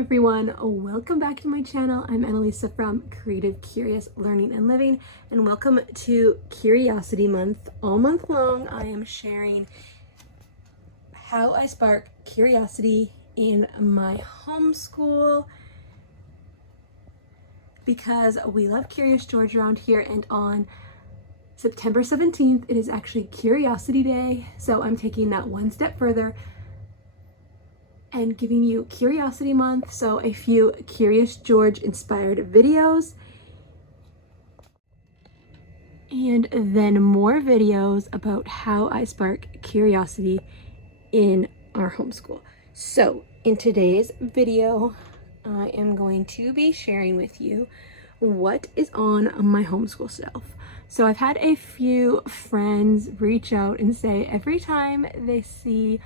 everyone, welcome back to my channel. I'm Annalisa from Creative Curious Learning and Living, and welcome to Curiosity Month. All month long I am sharing how I spark curiosity in my homeschool, because we love Curious George around here, and on September 17th it is actually Curiosity Day, so I'm taking that one step further and giving you Curiosity Month, so a few Curious George inspired videos, and then more videos about how I spark curiosity in our homeschool. So in today's video, I am going to be sharing with you what is on my homeschool shelf. So I've had a few friends reach out and say every time they see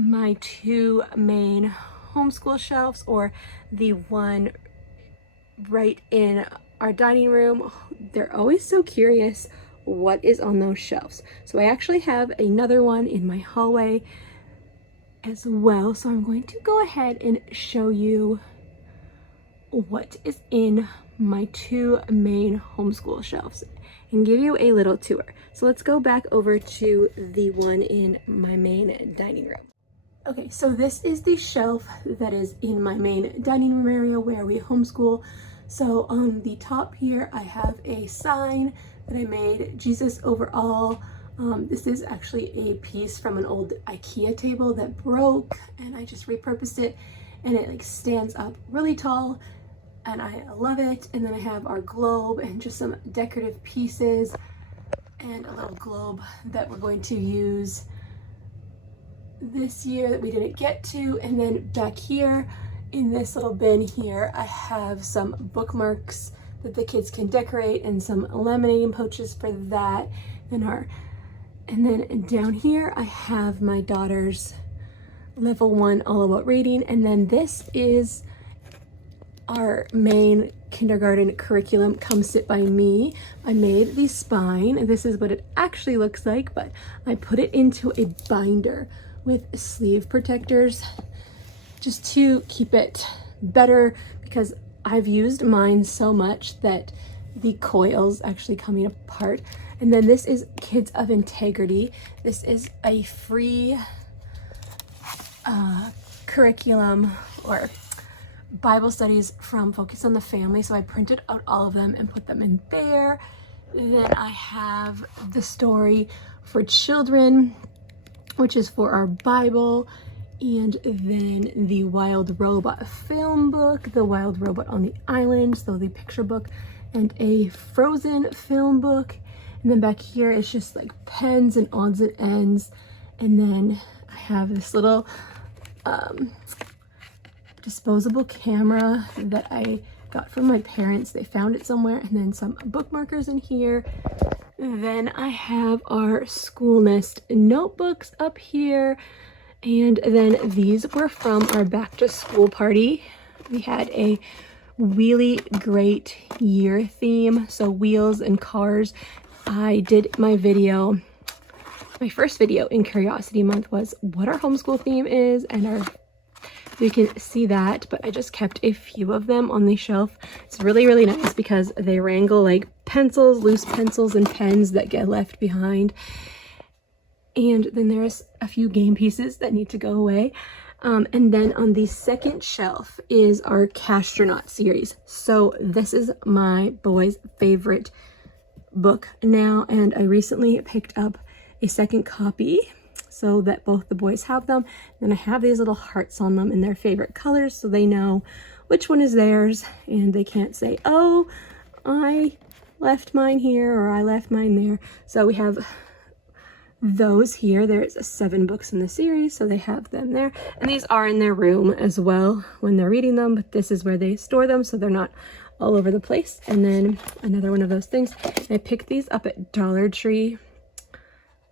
my two main homeschool shelves or the one right in our dining room, they're always so curious what is on those shelves. So I actually have another one in my hallway as well, so I'm going to go ahead and show you what is in my two main homeschool shelves and give you a little tour. So let's go back over to the one in my main dining room. Okay, so this is the shelf that is in my main dining room area where we homeschool. So on the top here, I have a sign that I made, Jesus over all. This is actually a piece from an old IKEA table that broke, and I just repurposed it, and it like stands up really tall, and I love it. And then I have our globe and just some decorative pieces and a little globe that we're going to use this year that we didn't get to. And then back here in this little bin here, I have some bookmarks that the kids can decorate and some laminating pouches for that. And then down here I have my daughter's level 1 all about reading, and then this is our main kindergarten curriculum, Come Sit By Me. I made the spine, and this is what it actually looks like, but I put it into a binder with sleeve protectors just to keep it better, because I've used mine so much that the coils actually coming apart. And then this is Kids of Integrity. This is a free curriculum or Bible studies from Focus on the Family, so I printed out all of them and put them in there. Then I have the story for children, which is for our Bible, and then the Wild Robot film book, the Wild Robot on the Island, so the picture book, and a Frozen film book. And then back here it's just like pens and odds and ends. And then I have this little disposable camera that I got from my parents. They found it somewhere. And then some bookmarkers in here. Then I have our School Nest notebooks up here. And then these were from our back to school party. We had a really great year theme, so wheels and cars. I did my first video in Curiosity Month was what our homeschool theme is, and you can see that, but I just kept a few of them on the shelf. It's really, really nice because they wrangle like pencils, loose pencils and pens that get left behind. And then there's a few game pieces that need to go away. And then on the second shelf is our Castronaut series. So this is my boy's favorite book now, and I recently picked up a second copy so that both the boys have them. Then I have these little hearts on them in their favorite colors, so they know which one is theirs, and they can't say, oh, I left mine here or I left mine there. So we have those here. There's 7 books in the series, so they have them there, and these are in their room as well when they're reading them, but this is where they store them so they're not all over the place. And then another one of those things, I picked these up at Dollar Tree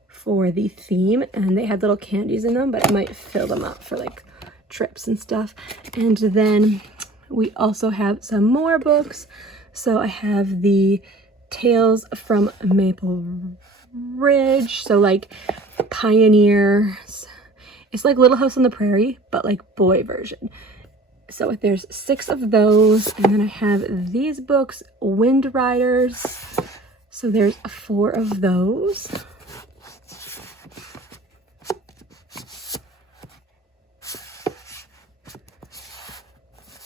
for the theme, and they had little candies in them, but I might fill them up for like trips and stuff. And then we also have some more books. So I have the Tales from Maple Ridge, so like Pioneers. It's like Little House on the Prairie, but like boy version. So there's 6 of those, and then I have these books, Wind Riders. So there's 4 of those.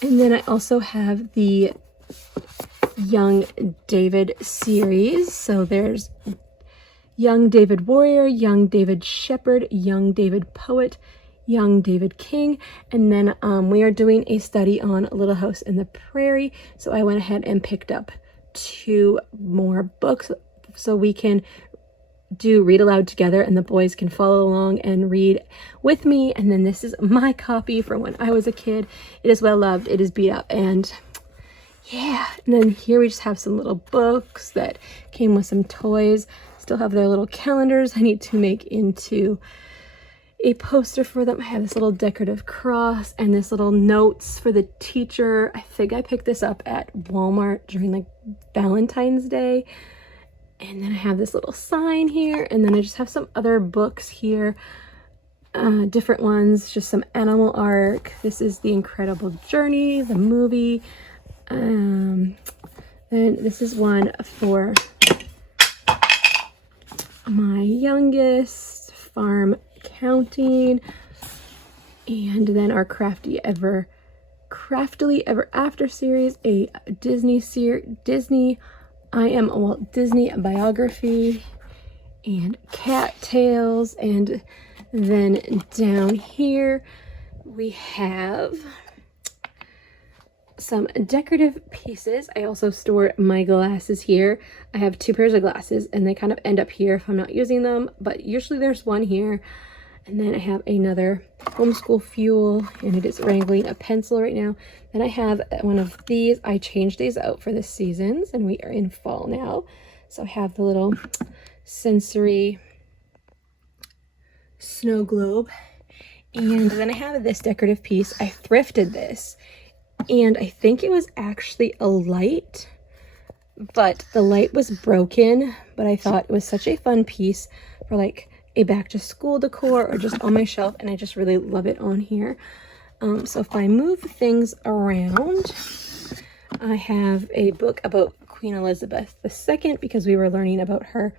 And then I also have the Young David series. So there's Young David Warrior, Young David Shepherd, Young David Poet, Young David King, and then we are doing a study on Little House in the Prairie, so I went ahead and picked up 2 more books so we can do read aloud together and the boys can follow along and read with me. And then this is my copy from when I was a kid. It is well loved, it is beat up, and yeah. And then here we just have some little books that came with some toys. Still have their little calendars I need to make into a poster for them. I have this little decorative cross and this little notes for the teacher. I think I picked this up at Walmart during like Valentine's Day. And then I have this little sign here, and then I just have some other books here, different ones, just some animal art. This is The Incredible Journey, the movie. Then this is one for my youngest, Farm Counting, and then our Craftily Ever After series, a Disney I Am a Walt Disney biography, and Cat Tales. And then down here we have some decorative pieces. I also store my glasses here. I have 2 pairs of glasses and they kind of end up here if I'm not using them, but usually there's one here. And then I have another Homeschool Fuel, and it is wrangling a pencil right now. Then I have one of these. I changed these out for the seasons, and we are in fall now. So I have the little sensory snow globe. And then I have this decorative piece. I thrifted this, and I think it was actually a light, but the light was broken. But I thought it was such a fun piece for like a back to school decor or just on my shelf, and I just really love it on here. So if I move things around, I have a book about Queen Elizabeth II because we were learning about her,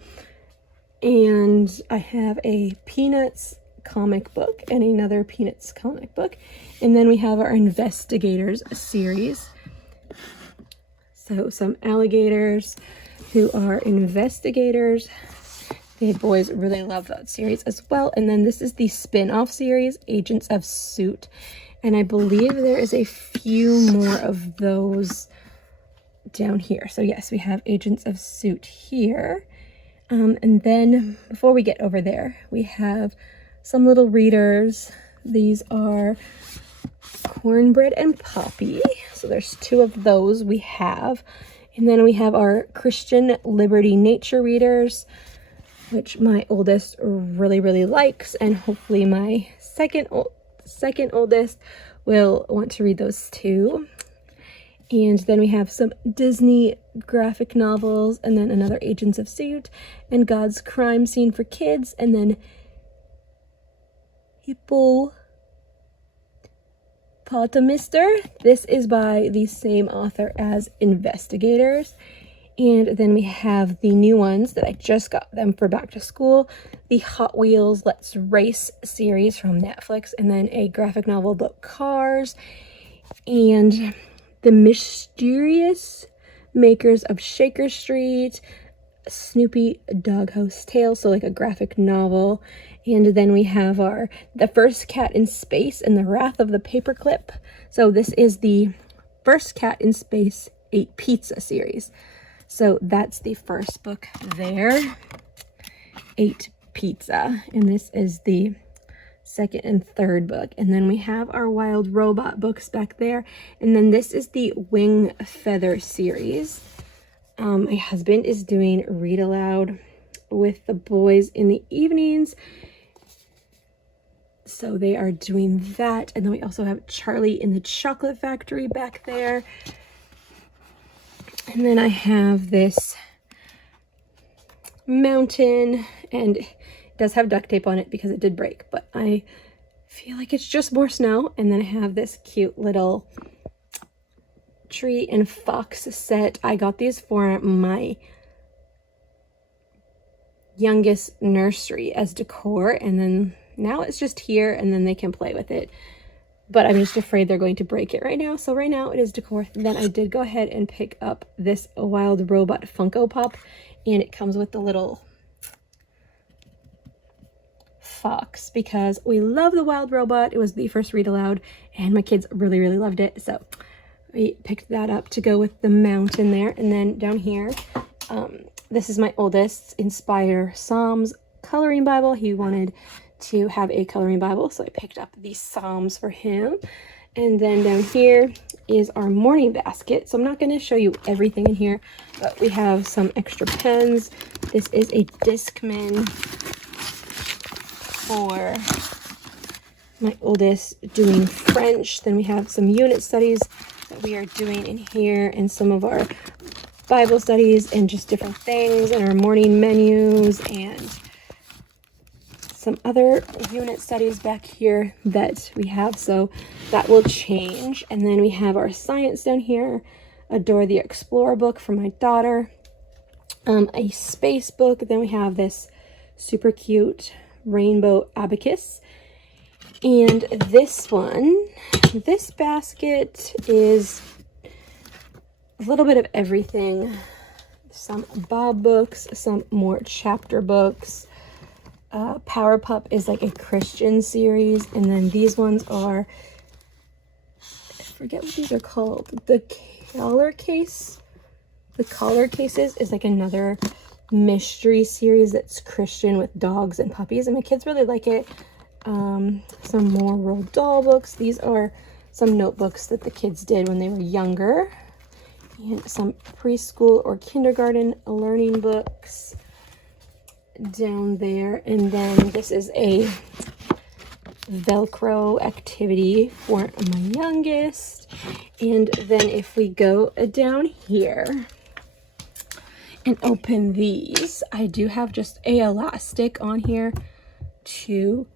and I have a Peanuts comic book and another Peanuts comic book, and then we have our Investigators series. So some alligators who are investigators. The boys really love that series as well. And then this is the spin-off series, Agents of Suit. And I believe there is a few more of those down here. So yes, we have Agents of Suit here. And then before we get over there, we have some little readers. These are Cornbread and Poppy. So there's 2 of those we have. And then we have our Christian Liberty Nature readers, which my oldest really likes, and hopefully my second oldest will want to read those too. And then we have some Disney graphic novels, and then another Agents of Suit, and God's Crime Scene for kids, and then Hippopotamuster. This is by the same author as Investigators. And then we have the new ones that I just got them for back to school, the Hot Wheels Let's Race series from Netflix, and then a graphic novel about cars, and the Mysterious Makers of Shaker Street, Snoopy Doghouse Tales, so like a graphic novel. And then we have The First Cat in Space and the Wrath of the Paperclip. So this is the First Cat in Space 8 Pizza series. So that's the first book there, 8 Pizza, and this is the second and third book. And then we have our Wild Robot books back there, and then this is the Wing Feather series. My husband is doing read aloud with the boys in the evenings, so they are doing that. And then we also have Charlie in the Chocolate Factory back there. And then I have this mountain, and it does have duct tape on it because it did break, but I feel like it's just more snow. And then I have this cute little tree and fox set. I got these for my youngest nursery as decor, and then now it's just here and then they can play with it. But I'm just afraid they're going to break it right now. So right now it is decor. Then I did go ahead and pick up this Wild Robot Funko Pop, and it comes with the little fox because we love the Wild Robot. It was the first read aloud and my kids really, really loved it. So we picked that up to go with the mountain there. And then down here, this is my oldest Inspire Psalms coloring Bible. He wanted to have a coloring Bible, so I picked up the Psalms for him. And then down here is our morning basket. So I'm not going to show you everything in here, but we have some extra pens. This is a Discman for my oldest doing French. Then we have some unit studies that we are doing in here, and some of our Bible studies and just different things, and our morning menus, and some other unit studies back here that we have, so that will change. And then we have our science down here, a Dora the Explorer book for my daughter, a space book. Then we have this super cute rainbow abacus. And this basket is a little bit of everything. Some Bob books, some more chapter books. Power Pup is like a Christian series, and then these ones are, I forget what these are called. The collar cases is like another mystery series that's Christian with dogs and puppies, and my kids really like it. Some more Roald Dahl books. These are some notebooks that the kids did when they were younger, and some preschool or kindergarten learning books down there. And then this is a Velcro activity for my youngest. And then if we go down here and open these, I do have just a elastic on here to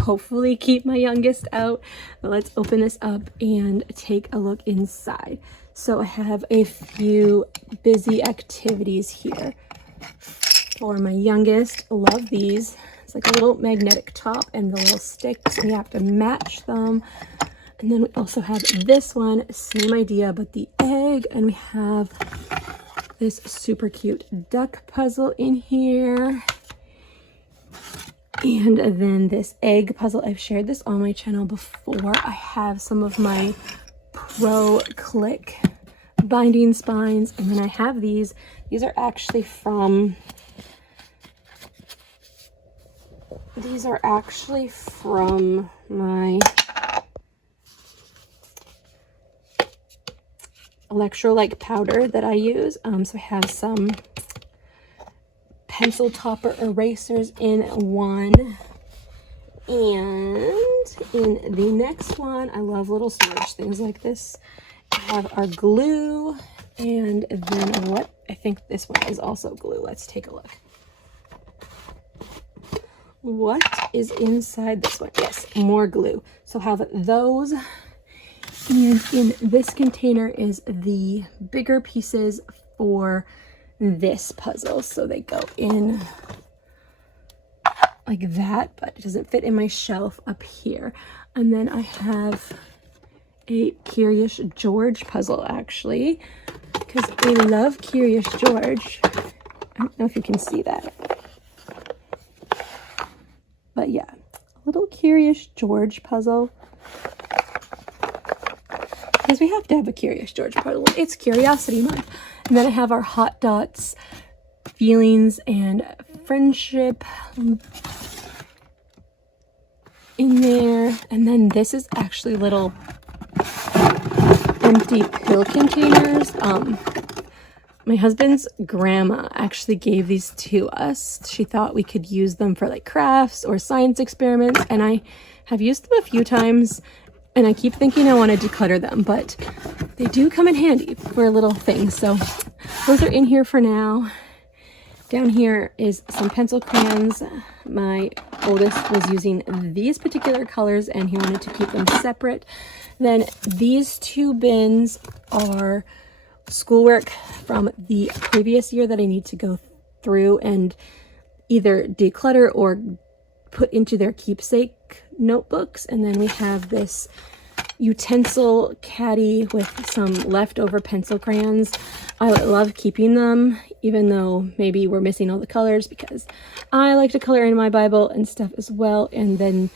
hopefully keep my youngest out. But let's open this up and take a look inside. So I have a few busy activities here for my youngest. Love these. It's like a little magnetic top and the little sticks. We have to match them. And then we also have this one, same idea, but the egg. And we have this super cute duck puzzle in here. And then this egg puzzle. I've shared this on my channel before. I have some of my Pro Click binding spines. And then I have these. These are actually from my electrolyte powder that I use. So I have some pencil topper erasers in one. And in the next one, I love little storage things like this. I have our glue, and then I think this one is also glue. Let's take a look. What is inside this one? Yes, more glue. So have those. And in this container is the bigger pieces for this puzzle. So they go in like that, but it doesn't fit in my shelf up here. And then I have a Curious George puzzle, actually, because we love Curious George. I don't know if you can see that. But yeah, a little Curious George puzzle. Because we have to have a Curious George puzzle. It's Curiosity Month. And then I have our Hot Dots feelings and friendship in there. And then this is actually little empty pill containers. My husband's grandma actually gave these to us. She thought we could use them for like crafts or science experiments, and I have used them a few times, and I keep thinking I want to declutter them, but they do come in handy for little things. So those are in here for now. Down here is some pencil crayons, my oldest was using these particular colors and he wanted to keep them separate. Then these two bins are schoolwork from the previous year that I need to go through and either declutter or put into their keepsake notebooks. And then we have this utensil caddy with some leftover pencil crayons. I love keeping them, even though maybe we're missing all the colors, because I like to color in my Bible and stuff as well. And then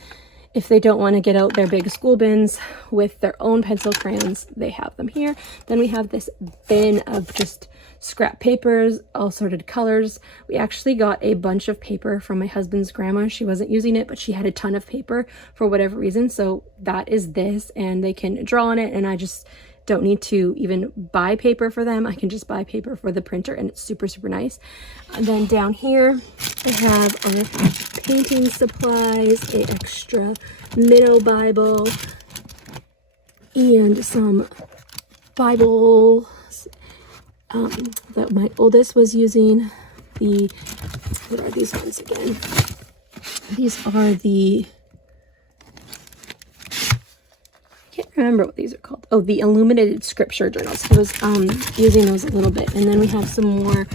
if they don't want to get out their big school bins with their own pencil crayons, they have them here. Then we have this bin of just scrap papers, all sorted colors. We actually got a bunch of paper from my husband's grandma. She wasn't using it, but she had a ton of paper for whatever reason. So that is this, and they can draw on it, and I just don't need to even buy paper for them. I can just buy paper for the printer, and it's super, super nice. And then down here, I have our painting supplies, an extra minnow Bible, and some Bibles that my oldest was using. What are these ones again? These are the, I can't remember what these are called. Oh, the illuminated scripture journals. He was using those a little bit. And then we have some more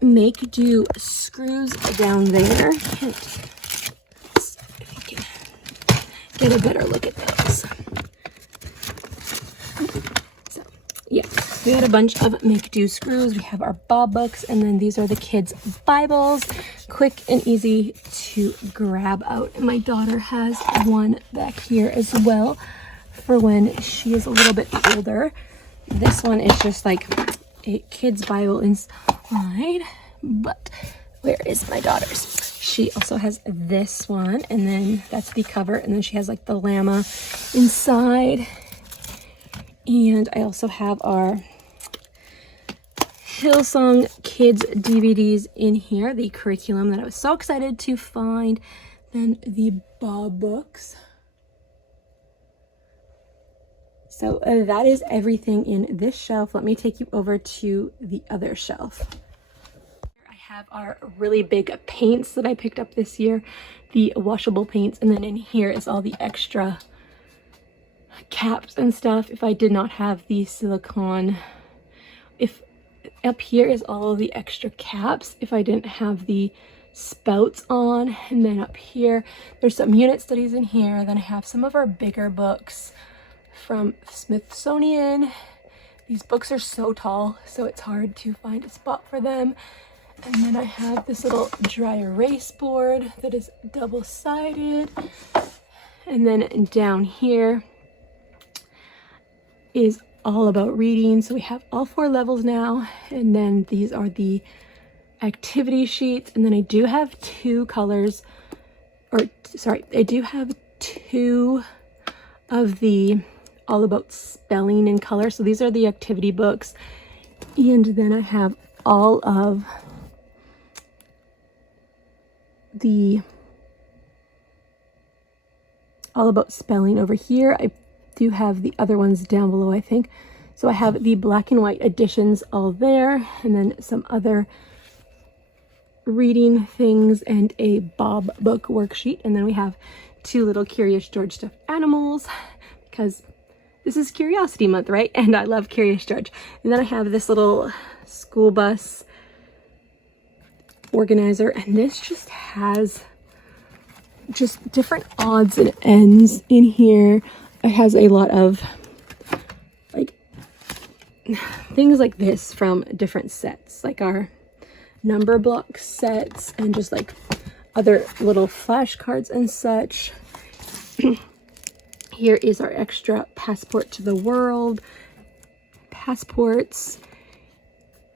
make do screws down there. Get a better look at those. So yeah, we had a bunch of make do screws. We have our Bob books, and then these are the kids' Bibles, quick and easy to grab out. And my daughter has one back here as well for when she is a little bit older. This one is just like a kid's Bible inside, but where is my daughter's? She also has this one, and then that's the cover, and then she has like the llama inside. And I also have our Hillsong Kids DVDs in here, the curriculum that I was so excited to find. Then the Bob books. So that is everything in this shelf. Let me take you over to the other shelf. I have our really big paints that I picked up this year, the washable paints, and then in here is all the extra caps and stuff if I did not have the silicone. If up here is all of the extra caps if I didn't have the spouts on. And then up here there's some unit studies in here. Then I have some of our bigger books from Smithsonian. These books are so tall, so it's hard to find a spot for them. And then I have this little dry erase board that is double-sided. And then down here is all about reading. So we have all 4 levels now. And then these are the activity sheets. And then I do have 2 colors, or sorry, I do have 2 of the all about spelling and color. So these are the activity books. And then I have all of the all about spelling over here. I do have the other ones down below, I think. So I have the black and white editions all there, and then some other reading things and a Bob book worksheet. And then we have 2 little Curious George stuffed animals, because this is Curiosity Month, right? And I love Curious George. And then I have this little school bus organizer, and this just has just different odds and ends in here. It has a lot of like things like this from different sets, like our number block sets and just like other little flashcards and such. Here is our extra passport to the world passports,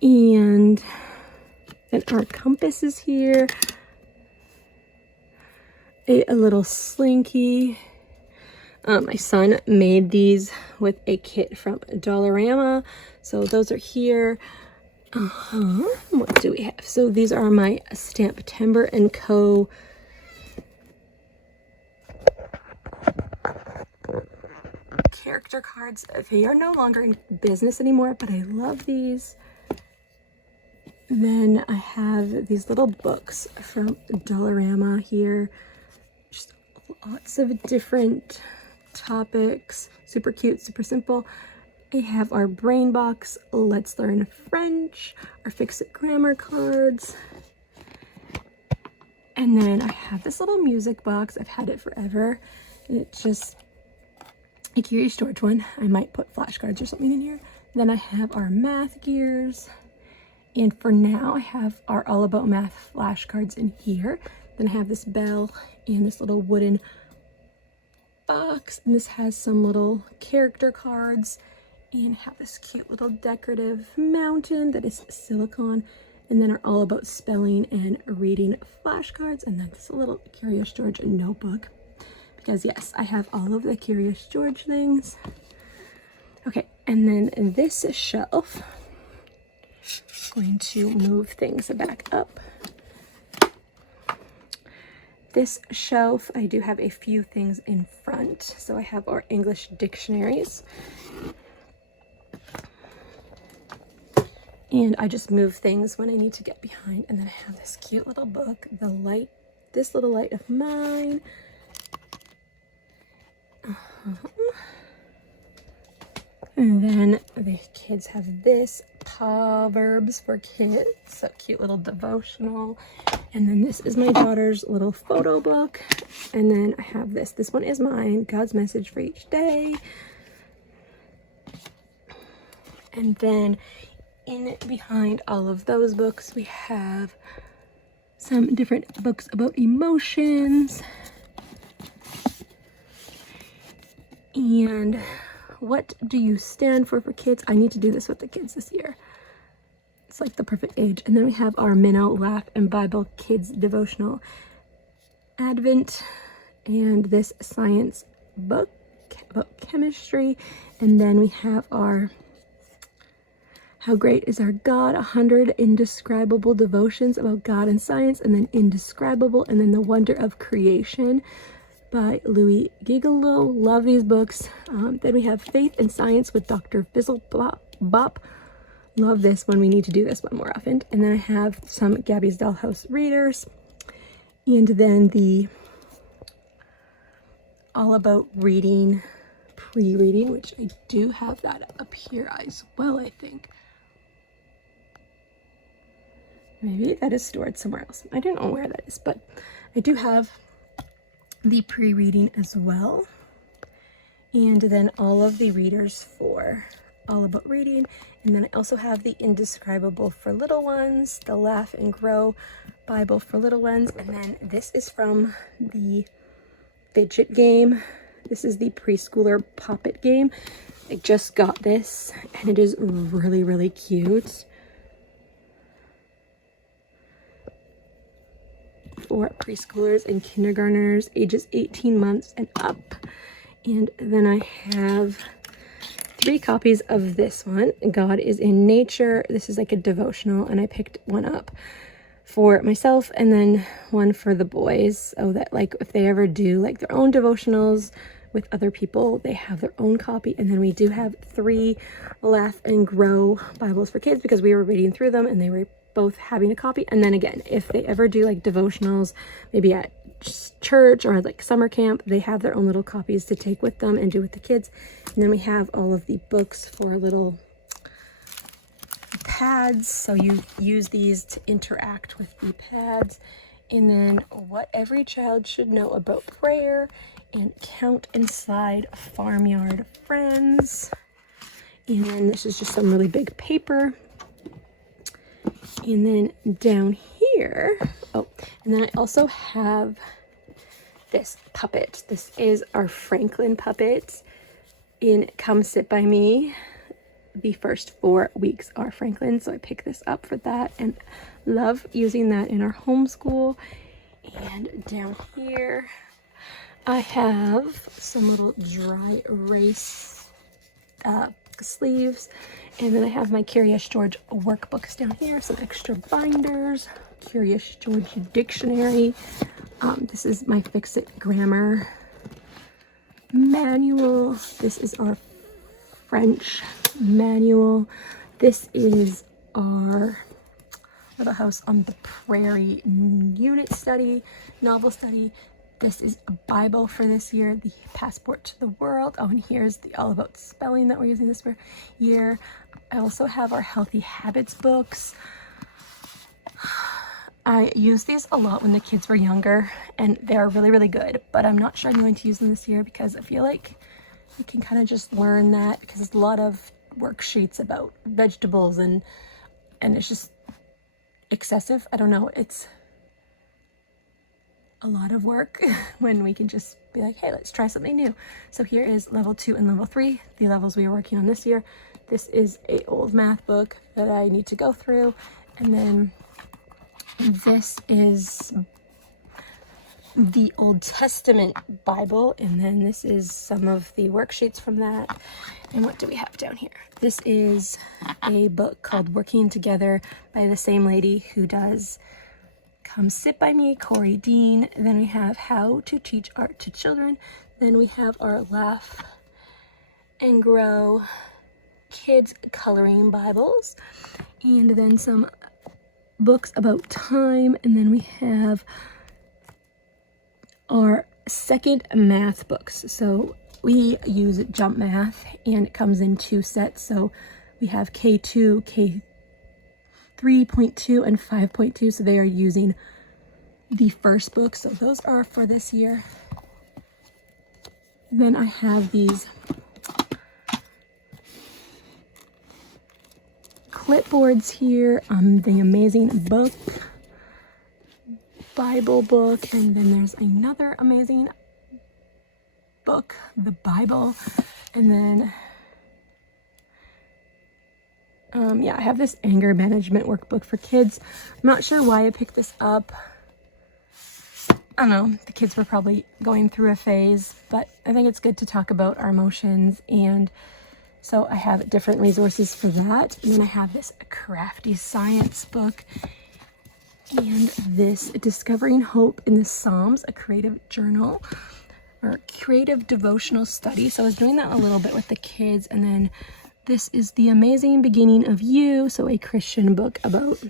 and then our compass is here, a little slinky. My son made these with a kit from Dollarama, so those are here. What do we have? So these are my Stamptember & Co. character cards. They are no longer in business anymore, but I love these. Then I have these little books from Dollarama here. lots of different topics, super cute, super simple. I have our brain box, let's learn French, our fix it grammar cards. And then I have this little music box. I've had it forever. And it's just a Curious George one. I might put flashcards or something in here. Then I have our math gears. And for now, I have our All About Math flashcards in here. Then I have this bell and this little wooden box. And this has some little character cards. And I have this cute little decorative mountain that is silicone. And then are All About Spelling and Reading flashcards. And then this little Curious George notebook. Because yes, I have all of the Curious George things. Okay, and then this shelf, I'm going to move things back up. This shelf, I do have a few things in front. So I have our English dictionaries. And I just move things when I need to get behind. And then I have this cute little book, The Light, This Little Light of Mine. And then the kids have this, Proverbs for Kids, a cute little devotional. And then this is my daughter's little photo book. And then I have this. This one is mine, God's Message for Each Day. And then in behind all of those books, we have some different books about emotions. And what do you stand for kids? I need to do this with the kids this year. It's like the perfect age. And then we have our Minnow, Laugh, and Bible Kids Devotional Advent. And this science book about chemistry. And then we have our How Great is Our God, 100 Indescribable Devotions about God and Science, and then Indescribable, and then The Wonder of Creation by Louis Gigelot. Love these books. Then we have Faith and Science with Dr. Fizzle Bop. Love this one. We need to do this one more often. And then I have some Gabby's Dollhouse readers. And then the All About Reading, pre-reading, which I do have that up here as well, I think. Maybe that is stored somewhere else. I don't know where that is, but I do have the pre-reading as well. And then all of the readers for All About Reading. And then I also have the Indescribable for Little Ones, the Laugh and Grow Bible for Little Ones. And then this is from the Fidget game. This is the preschooler Poppet game. I just got this and it is really, really cute. For preschoolers and kindergartners ages 18 months and up. And then I have 3 copies of this one, God is in Nature. This is like a devotional, and I picked one up for myself and then one for the boys, so that like if they ever do like their own devotionals with other people, they have their own copy. And then we do have 3 Laugh and Grow Bibles for Kids because we were reading through them and they were both having a copy. And then again, if they ever do like devotionals, maybe at church or like summer camp, they have their own little copies to take with them and do with the kids. And then we have all of the books for little pads, so you use these to interact with the pads. And then What Every Child Should Know About Prayer, and Count and Slide Farmyard Friends. And then this is just some really big paper. And then down here, oh, and then I also have this puppet. This is our Franklin puppet in Come Sit By Me. The first 4 weeks are Franklin, so I picked this up for that and love using that in our homeschool. And down here, I have some little dry erase sleeves. And then I have my Curious George workbooks down here, some extra binders, Curious George dictionary. This is my Fix It Grammar manual. This is our French manual. This is our Little House on the Prairie unit study, novel study. This is a Bible for this year, the Passport to the World. Oh, and here's the All About Spelling that we're using this year. I also have our Healthy Habits books. I used these a lot when the kids were younger, and they're really, really good, but I'm not sure I'm going to use them this year because I feel like you can kind of just learn that, because there's a lot of worksheets about vegetables and it's just excessive. I don't know, it's a lot of work when we can just be like, hey, let's try something new. So here is level 2 and level 3, the levels we were working on this year. This is a old math book that I need to go through, and then this is the Old Testament Bible, and then this is some of the worksheets from that. And what do we have down here? This is a book called Working Together by the same lady who does Come Sit By Me, Corey Dean. Then we have How to Teach Art to Children. Then we have our Laugh and Grow Kids Coloring Bibles. And then some books about time. And then we have our second math books. So we use Jump Math, and it comes in 2 sets. So we have K2, K3.2, and 5.2. So they are using the first book. So those are for this year. And then I have these clipboards here, the Amazing Book Bible book, and then there's another amazing book, the Bible, and then I have this anger management workbook for kids. I'm not sure why I picked this up. I don't know, the kids were probably going through a phase, but I think it's good to talk about our emotions, and so I have different resources for that. And then I have this crafty science book, and this Discovering Hope in the Psalms, a creative journal or creative devotional study. So I was doing that a little bit with the kids. And then this is The Amazing Beginning of You, so a Christian book about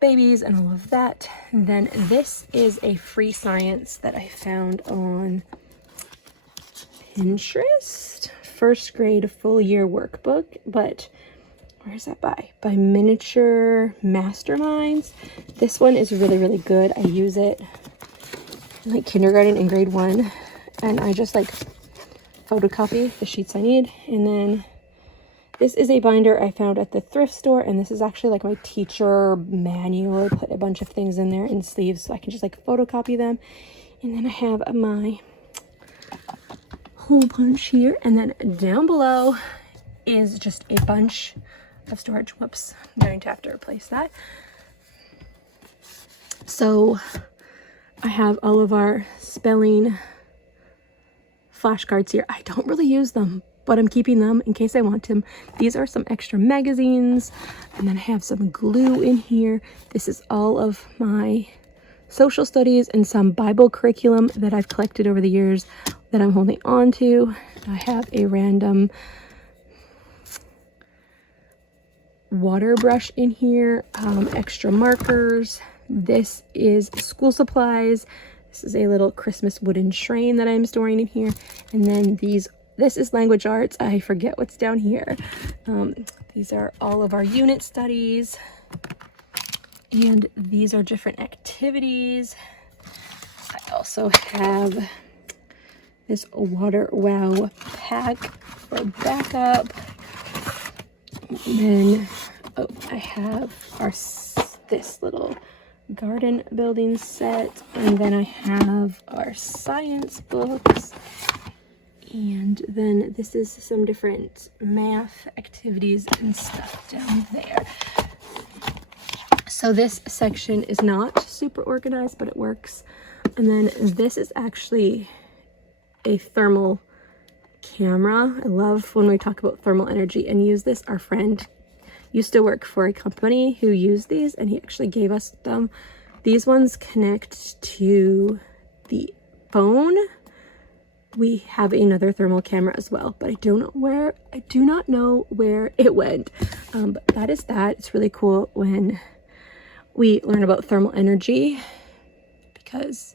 babies and all of that. And then this is a free science that I found on Pinterest, first grade full year workbook, but where is that by? By Miniature Masterminds. This one is really, really good. I use it in like kindergarten and grade 1, and I just like photocopy the sheets I need. And then this is a binder I found at the thrift store, and this is actually like my teacher manual. I put a bunch of things in there in sleeves so I can just like photocopy them. And then I have my hole punch here, and then down below is just a bunch of storage. Whoops, I'm going to have to replace that. So I have all of our spelling flashcards here. I don't really use them, but I'm keeping them in case I want them. These are some extra magazines, and then I have some glue in here. This is all of my social studies and some Bible curriculum that I've collected over the years that I'm holding on to. I have a random water brush in here, extra markers. This is school supplies. This is a little Christmas wooden shrine that I'm storing in here. And then this is language arts. I forget what's down here. These are all of our unit studies. And these are different activities. I also have this Water Wow pack for backup. And then I have this little garden building set, and then I have our science books, and then this is some different math activities and stuff down there. So this section is not super organized, but it works. And then this is actually a thermal camera. I love when we talk about thermal energy and use this. Our friend used to work for a company who used these, and he actually gave us them. These ones connect to the phone. We have another thermal camera as well, but I do not know where it went. But that is that. It's really cool when we learn about thermal energy, because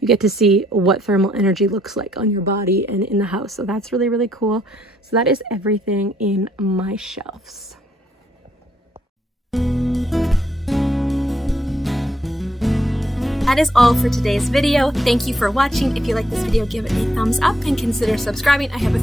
you get to see what thermal energy looks like on your body and in the house. So that's really, really cool. So that is everything in my shelves. That is all for today's video. Thank you for watching. If you like this video, give it a thumbs up and consider subscribing. I have a